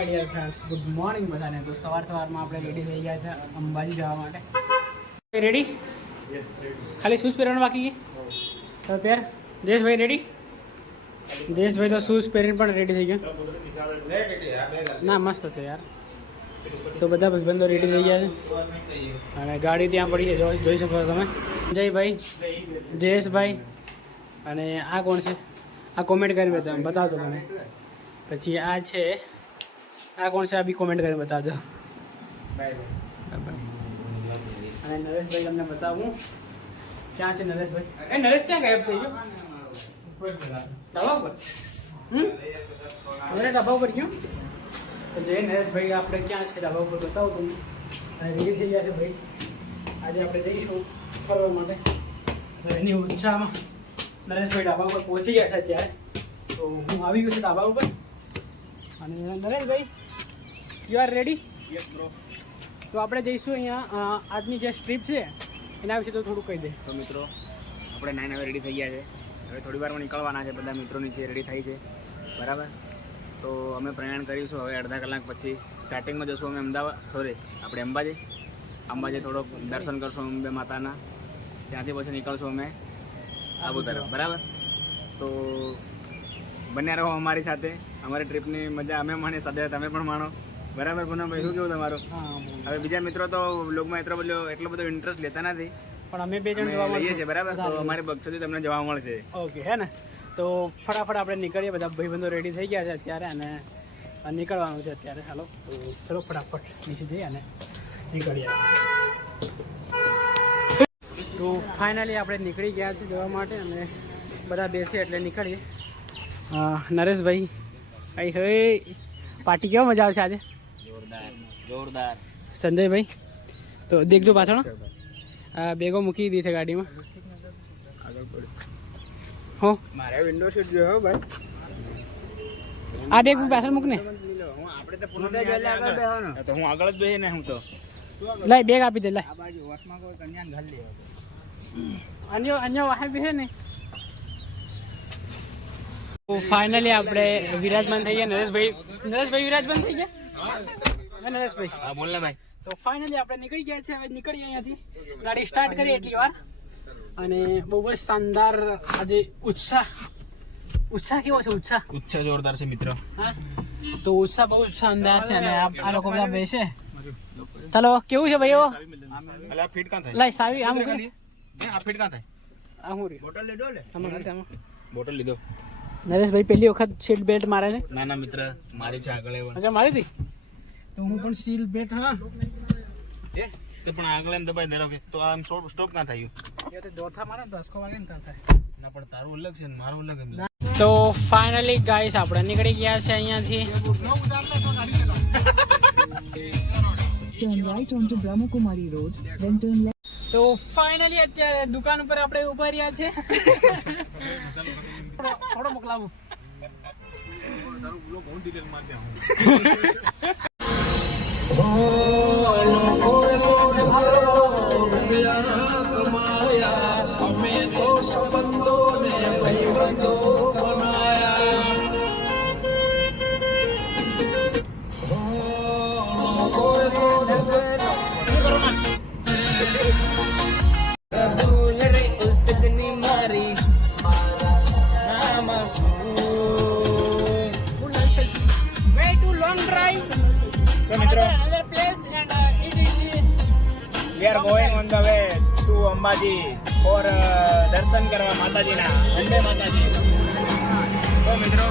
My dear friends, good morning બધાને. તો સવારમાં આપણે રેડી થઈ ગયા છે અંબાજી જવા માટે. રેડી? ખાલી શૂઝ પહેરવાનું બાકી છે. તો પહેર. જયેશભાઈ રેડી? જયેશભાઈ તો શૂઝ પહેરીને પણ રેડી થઈ ગયા. ના મસ્ત છે યાર. તો બધા ભાઈબંધો રેડી થઈ ગયા છે અને ગાડી ત્યાં પડી છે, જોઈ શકો છો તમે. જયભાઈ, જયેશભાઈ અને આ કોણ છે? આ કોમેન્ટ કરીને તમે બતાવજો મને. પછી આ છે, આ કોણ છે? આ બી કોમેન્ટ કરીને બતાવજો. અને નરેશભાઈ તમને બતાવું ક્યાં છે નરેશભાઈ. નરેશ ક્યાં ગાયબ થઈ ગયો? ધાબા ઉપર. મને ધાબા ઉપર ગયો. તો જય નરેશભાઈ, આપણે ક્યાં છે ધાબા ઉપર બતાવું તમને. અને રેડી થઈ ગયા છે ભાઈ. આજે આપણે જઈશું ફરવા માટે. એની ઉત્સાહમાં નરેશભાઈ ધાબા ઉપર પહોંચી ગયા છે અત્યારે. તો હું આવી ગયો છું ધાબા ઉપર. અને Nareshbhai, you are ready? Yes bro. તો આપણે જઈશું અહીંયા. આજની જે ટ્રીપ છે એના વિશે તો થોડું કહી દે. તો મિત્રો, આપણે 9 હવે રેડી થઈ ગયા છે. હવે થોડી વારમાં નીકળવાના છે. બધા મિત્રો નીચે રેડી થઈ છે, બરાબર. તો અમે પ્રયાણ કરીશું હવે અડધા કલાક પછી. સ્ટાર્ટિંગમાં જશું અમે અમદાવાદ, આપણે અંબાજી થોડોક દર્શન કરશું અંબે માતાના. ત્યાંથી પછી નીકળશું અમે આબુ તરફ, બરાબર. તો બન્યા રહો અમારી સાથે. અમારી ટ્રીપની મજા અમે માણી, સાથે તમે પણ માણો, બરાબર. પૂનમભાઈ, શું કેવું તમારું? હવે બીજા મિત્રો તો બ્લોગમાં એટલો બધો ઇન્ટરેસ્ટ લેતા નથી, પણ અમે બે જણ જોવા લઈએ છીએ, બરાબર. તો અમારી બક્ષોથી તમને જોવા મળશે. ઓકે, હે ને? તો ફટાફટ આપણે નીકળીએ. બધા ભાઈબંધો રેડી થઈ ગયા છે અત્યારે અને નીકળવાનું છે અત્યારે. ચાલો, તો ચલો ફટાફટ નીચે જઈએ અને નીકળીએ. તો ફાઇનલી આપણે નીકળી ગયા છે જવા માટે અને બધા બેસીએ એટલે નીકળીએ. નરેશભાઈ, અહીં હવે પાર્ટી કેવો મજા આવશે આજે? જોરદાર. સંજયભાઈ, તો દેખજો પાછળ. બેગો મૂકી દીધી છે ગાડીમાં. હો, મારે વિન્ડો સીટ જોયો ભાઈ. આ બેગ પાછળ મૂક ને. આપણે તો તો હું આગળ જ બેહીને હું તો લાય બેગ આપી દે. લાય આ બાજુ વસમાં કોઈ કન્યાને ઘાલ લે. અન્ય વાહે બી છે ને. તો ફાઇનલી આપણે વિરાજમાન થઈ ગયા. નરેશભાઈ વિરાજમાન થઈ ગયા. નરેશભાઈ, હા બોલ ને ભાઈ. તો ફાઇનલી આપણે નીકળી ગયા છે. હવે નીકળીએ અહીંયાથી. ગાડી સ્ટાર્ટ કરીએ એટલી વાર. અને બહુ જ શાનદાર આજે ઉત્સાહ કેવો છે? ઉત્સાહ જોરદાર છે મિત્રો. હા, તો ઉત્સાહ બહુ શાનદાર છે. અને આ લોકો બધા બેસે. ચાલો, કેવું છે ભાઈઓ? અલા ફીટ કાં થાય? લાય સાવી આમ મૂકી. આ ફીટ કાં થાય? આ હું રે બોટલ લીધો લે. બોટલ લીધો. નરેશભાઈ પહેલી વખત સીટ બેલ્ટ મારે છે. ના ના મિત્ર, મારી છે આગળ. અગર મારી હતી તો હું પણ સીટ બેલ્ટ. હા, એ તો પણ આગળ એમ દબાઈ દે તો આમ સ્ટોપ કાં થયું? એ તો દોથા મારે ને દસકો વાગે ને થાય. ના પણ તારું અલગ છે ને મારું અલગ એમ. તો ફાઇનલી ગાઈસ આપણે નીકળી ગયા છે અહીંયાથી. Turn right onto Brahmakumari Road, then turn left. તો ફાઇનલી અત્યારે દુકાન ઉપર આપણે ઉભા રહ્યા છે. થોડો મોકલાવું. We are going on the way to Ambaji for દર્શન કરવા માતાજીના. વંદે માતાજી. તો મિત્રો,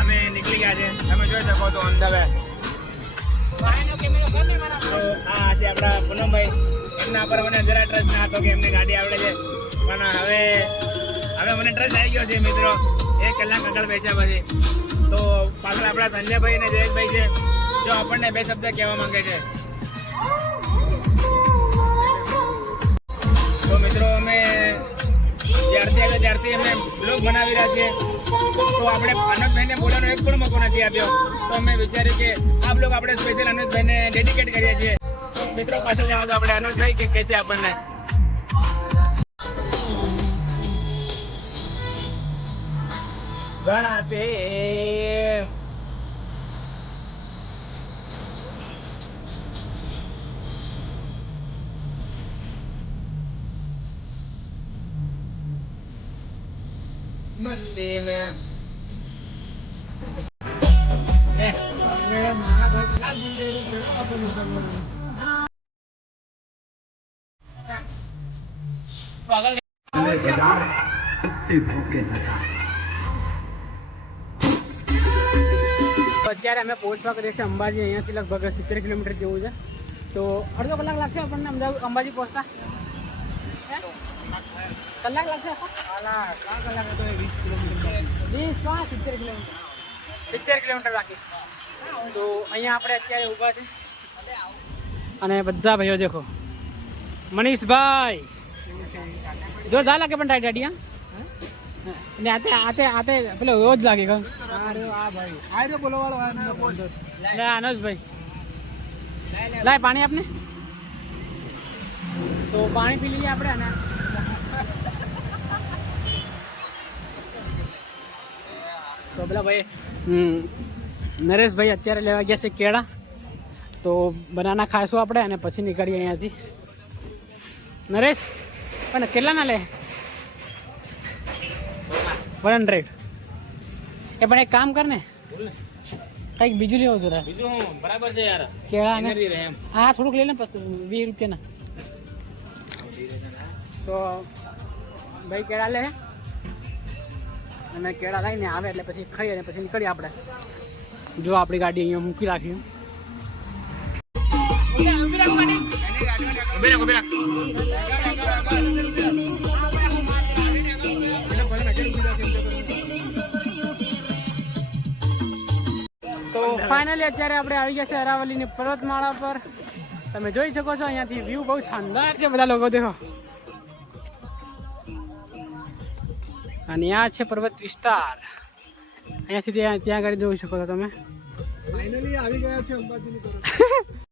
અમે નીકળી ગયા છે. તમે જોઈ શકો છો ઓન ધ વે. તો આ છે આપણા પૂનમભાઈ. એમના પર મને જરા ટ્રસ્ટ ના હતો કે એમને ગાડી આવડે છે, પણ હવે મને ટ્રસ્ટ આવી ગયો છે મિત્રો. 1 કલાક આગળ બેસ્યા પછી. તો પાછળ આપણા સંજયભાઈ અને જયેશભાઈ છે, જો આપણને 2 શબ્દ કહેવા માંગે છે. તો મિત્રો, અમે જ્યારથી અમે બ્લોગ બનાવી રહ્યા છીએ, તો આપણે અનંતભાઈને બોલવાનો એક પણ મોકો નથી આપ્યો. તો અમે વિચાર્યું કે આ બ્લોગ આપણે સ્પેશિયલ અનંતભાઈને ડેડિકેટ કરીએ છીએ. મિત્રો પાછળ જાવ તો આપણે અનંતભાઈ કે કહે છે આપણને. ઘણા છે અત્યારે અમે પહોંચવા કરીએ છીએ અંબાજી. અહીંયાથી લગભગ 70 કિલોમીટર જેવું છે. તો અડધો કલાક લાગશે આપણને અમદાવાદ અંબાજી પહોંચતા. કલાક લાગશે આખો? 20 કિલોમીટર 70 કિલોમીટર 70 કિલોમીટર બાકી. તો અહીંયા આપણે અત્યારે ઊભા છે અને બધા ભાઈઓ દેખો. મનીષભાઈ જોરદાર લાગે પણ ટાઈટ ને આતે પેલો એવો જ લાગે લે આનોજભાઈ લાય પાણી આપને. તો પાણી પી લઈએ આપણે. અને તો પેલા ભાઈ નરેશભાઈ અત્યારે લેવા ગયા છે કેળા. તો બનાના ખાઈશું આપણે અને પછી નીકળીએ અહીંયાથી. નરેશ પણ કેટલાના લે? 100. એ પણ એક કામ કર ને, કંઈક બીજું લેવું જરા. બીજું હું બરાબર છે યાર. કેળા ને હા થોડુંક લઈ લે પછી 20 રૂપિયાના. તો ભાઈ કેળા લે અને કેળા લઈને આવે એટલે પછી ખાઈએ અને પછી નીકળીએ આપણે. જો આપણી ગાડી અહીંયા મૂકી રાખી. તો ફાઇનલી અત્યારે આપણે આવી ગયા છે અરાવલીની પર્વતમાળા પર. તમે જોઈ શકો છો અહીંયાથી વ્યૂ બહુ શાનદાર છે. બધા લોકો દેખો. અને આ છે પર્વત વિસ્તાર. અહીંયાથી ત્યાં આગળ જોઈ શકો છો તમે. ફાઇનલી આવી ગયા છે અંબાજીની પર્વત.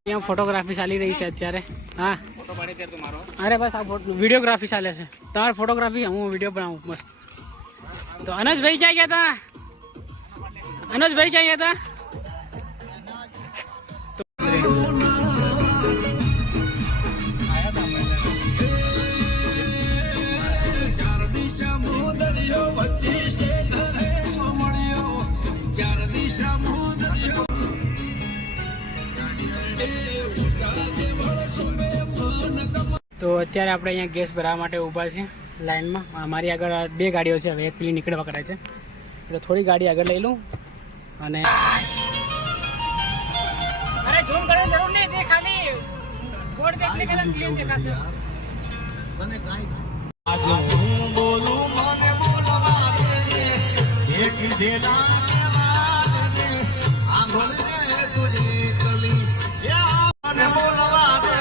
ત્યાં ફોટોગ્રાફી ચાલી રહી છે અત્યારે. હા ફોટો પાડે ત્યાં તું મારો. અરે બસ આ વિડીયોગ્રાફી ચાલે છે. તમારે ફોટોગ્રાફી હું વિડીયો બનાવું મસ્ત. તો અનજભાઈ ક્યાં ગયા હતા? અનજભાઈ ક્યાં ગયા હતા? તો અત્યારે આપણે અહીંયા ગેસ ભરાવા માટે ઊભા છીએ લાઈનમાં. અમારી આગળ 2 ગાડીઓ છે. હવે એક પેલી નીકળવા કરે છે એટલે થોડી ગાડી આગળ લઈ લઉં. અને અરે ઝૂમ કરવાની જરૂર નહીં, તે ખાલી બોર્ડ દેખને કે ક્લીન દેખાશે. મને કાઈ હું બોલું મને બોલવા દે એક દેના કે વાત દે આ બોલે તુજી કલી યા મને બોલવા દે.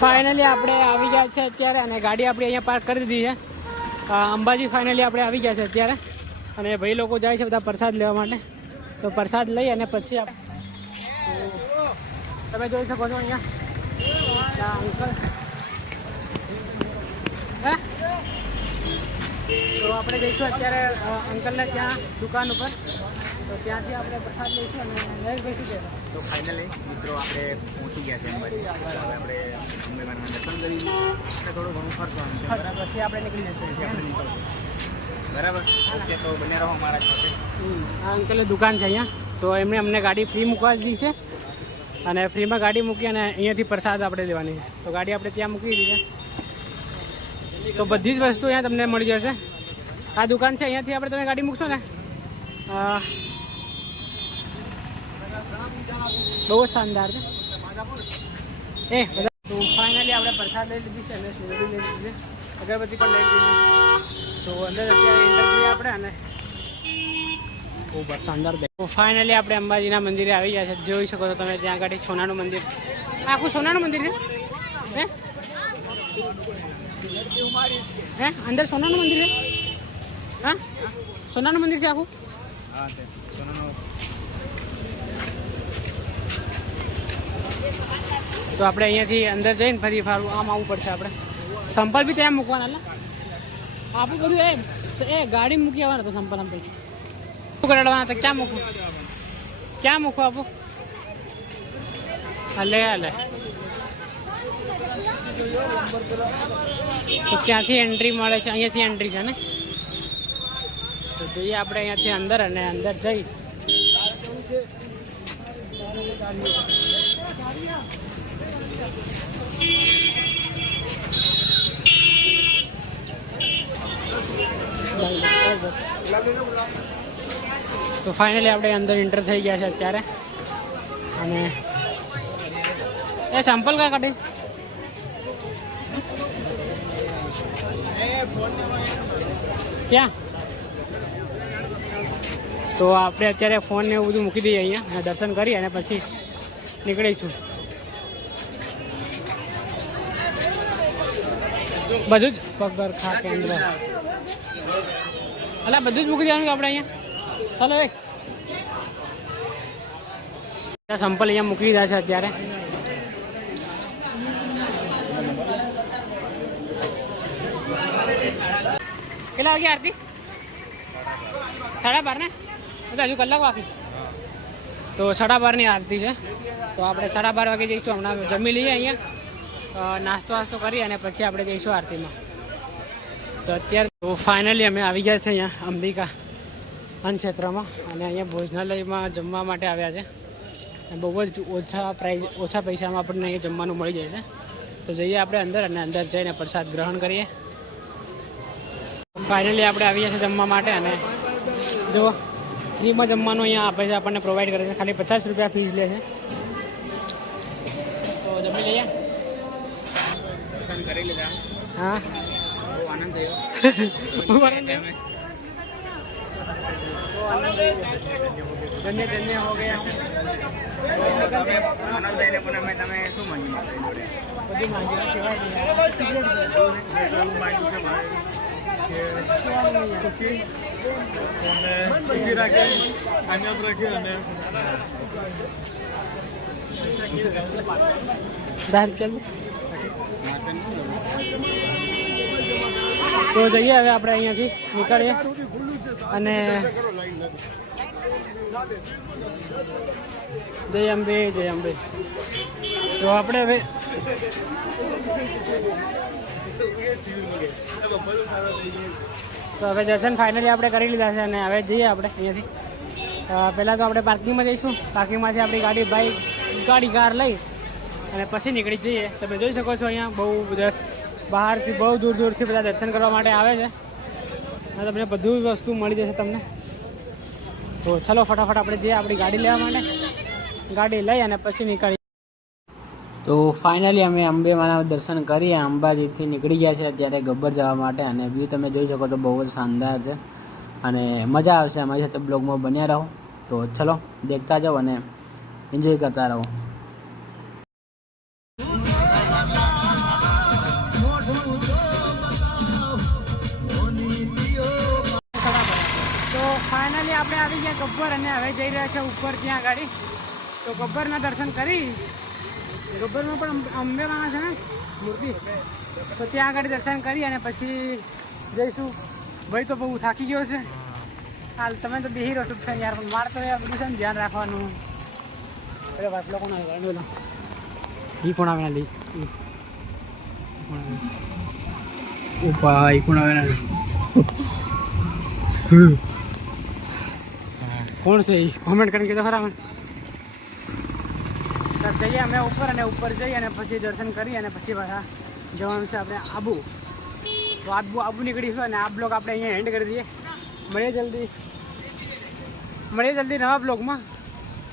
ફાઇનલી આપણે આવી ગયા છે અત્યારે અને ગાડી આપણી અહીંયા પાર્ક કરી દીધી છે. અંબાજી ફાઇનલી આપણે આવી ગયા છે અત્યારે અને ભાઈ લોકો જાય છે બધા પ્રસાદ લેવા માટે. તો પ્રસાદ લઈ અને પછી તમે જોઈ શકો છો અહીંયા અંકલ. હે તો આપણે જઈશું અત્યારે અંકલને ત્યાં દુકાન ઉપર. તો ત્યાંથી આપણે પ્રસાદ લઈશું અને નરેશભાઈ શું કહેવાય. તો ફાઇનલી મિત્રો આપણે પહોંચી ગયા છે અંબાજી. હવે આપણે અંબેમાના દર્શન કરી થોડું ઘણું ફરવાનું છે. બરાબર પછી આપણે નીકળી જઈશું. આપણે નીકળશું. બરાબર ઓકે. તો બને રહો મારા સાથે. આ અંકલની દુકાન છે અહીંયા. તો એમણે અમને ગાડી ફ્રી મૂકવા દીધી છે અને ફ્રીમાં ગાડી મૂકી અને અહીંયાથી પ્રસાદ આપણે લેવાની છે. તો ગાડી આપણે ત્યાં મૂકી દીધી છે. તો બધી જ વસ્તુ અહીંયા તમને મળી જશે. આ દુકાન છે, અહીંયાથી આપણે તમે ગાડી મૂકશો ને બહુ જ શાનદાર છે. તો ફાઇનલી આપણે પ્રસાદ લઈ લીધી છે અને સુરડી લઈ લીધી છે, અગરબત્તી પણ લઈ લીધી છે. તો અંદર અત્યારે એન્ટર કરીએ આપણે અને બહુ શાનદાર. તો ફાઇનલી આપણે અંબાજીના મંદિરે આવી ગયા છે. જોઈ શકો છો તમે ત્યાં આગળ સોનાનું મંદિર. આખું સોનાનું મંદિર છે. હે અંદર સોનાનું મંદિર છે. હા સોનાનું મંદિર છે આખું. તો આપણે અહીંયાથી અંદર જઈને ફરી ફારું આમ આવવું પડશે. આપણે સંપલ બી ત્યાં મૂકવાના. આપણું બધું એ ગાડી મૂકી આવવાના તો સંપલ આમ શું કરાડવાના હતા. ક્યાં મૂકવું આપું હાલે તો ક્યાંથી એન્ટ્રી મળે છે? અહીંયાથી એન્ટ્રી છે ને? તો જોઈએ આપણે અહીંયાથી અંદર, અને અંદર જઈ તો ફાઇનલી આપણે અંદર એન્ટર થઈ ગયા છે અત્યારે. અને એ સેમ્પલ કા કાઢે ક્યાં? તો આપણે અત્યારે ફોન ને એવું બધું મૂકી દઈએ અહીંયા, અને દર્શન કરી અને પછી નીકળીશું. બધું જ પગરખા કેન્દ્ર અલા બધું જ મૂકી દેવાનું આપણે અહીંયા. ચાલો ભાઈ, સંપલ અહીંયા મૂકી દીધા છે અત્યારે. કેટલા વાગે આરતી? 12:30 ને? તો હજુ કલાક બાકી. તો 12:30 આરતી છે. તો આપણે 12:30 વાગે જઈશું. હમણાં જમી લઈએ અહીંયા, નાસ્તો કરી અને પછી આપણે જઈશું આરતીમાં. તો અત્યારે તો ફાઇનલી અમે આવી ગયા છે અહીંયા અંબિકા અન્ન ક્ષેત્રમાં, અને અહીંયા ભોજનાલયમાં જમવા માટે આવ્યા છે. બહુ જ ઓછા પૈસામાં આપણને અહીંયા જમવાનું મળી જાય છે. તો જઈએ આપણે અંદર, અને અંદર જઈને પ્રસાદ ગ્રહણ કરીએ. ફાઇનલી આપણે આવીએ છીએ જમવા માટે, અને જો ફ્રીમાં જમવાનું અહીંયા આપે છે, આપણને પ્રોવાઈડ કરે છે. ખાલી 50 રૂપિયા ફીસ લે છે. તો જમી લઈએ. દર્શન કરી લીધા. હા, બહુ આનંદ થયો. ધન્ય હો ગયા. આનંદભાઈને પણ તમે શું માંગ્યું? બધું માંગ્યું કહેવાય તો જઈએ હવે આપણે અહીંયાથી નીકળીએ. અને જય અંબે. તો આપણે હવે દર્શન ફાઇનલી આપણે કરી લીધા છે, અને હવે જઈએ આપણે અહીંયાથી. પહેલાં તો આપણે પાર્કિંગમાં જઈશું. પાર્કિંગમાંથી આપણી ગાડી કાર લઈ અને પછી નીકળી જઈએ. તમે જોઈ શકો છો અહીંયા બહુ બધા બહારથી બહુ દૂરથી બધા દર્શન કરવા માટે આવે છે. અને તમને બધું વસ્તુ મળી જશે તમને. તો ચલો ફટાફટ આપણે જઈએ આપણી ગાડી લેવા માટે. ગાડી લઈ અને પછી નીકળીએ. તો ફાઇનલી અમે અંબેમાના દર્શન કરી અંબાજીથી નીકળી ગયા છે અત્યારે ગબ્બર જવા માટે. અને વ્યૂ તમે જોઈ શકો છો, બહુ જ શાનદાર છે, અને મજા આવશે. અમારી સાથે બ્લોગમાં બન્યા રહો. તો ચલો દેખતા જાઓ અને એન્જોય કરતા રહો. તો ફાઇનલી આપણે આવી ગયા ગબ્બર, અને હવે જઈ રહ્યા છે ઉપર ત્યાં ગાડી. તો ગબ્બરના દર્શન કરી. ગબ્બરમાં પણ અંબેમાના છે ને મૂર્તિ, તો ત્યાં આગળ દર્શન કરી અને પછી જઈશું. ભાઈ તો બહુ થાકી ગયો છે હાલ. તમે તો બેહી રહો છો યાર, પણ મારે તો યાર બધું છે ને ધ્યાન રાખવાનું. અરે વાત લોકો ના બોલો ઈ કોણ આવે ના લઈ ઈ કોણ આવે ના કોણ છે એ કોમેન્ટ કરીને કીધો ખરા. જઈએ અમે ઉપર, અને ઉપર જઈ અને પછી દર્શન કરી અને પછી પાછા જવાનું છે આપણે આબુ. તો આબુ નીકળીશું, અને આ બ્લોગ આપણે અહીંયા એન્ડ કરી દઈએ. મળીએ જલ્દી નવા બ્લોગમાં.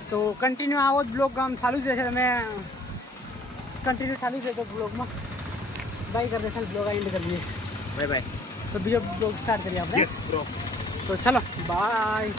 તો કન્ટિન્યુ આવો જ બ્લોગ આમ ચાલુ જ રહેશે. તમે કન્ટિન્યુ ચાલુ જ રહેતો બ્લોગમાં. બાય કરી દે, બ્લોગ એન્ડ કરી દઈએ. બાય. તો બીજો બ્લોગ સ્ટાર્ટ કરીએ આપણે. તો ચલો બાય.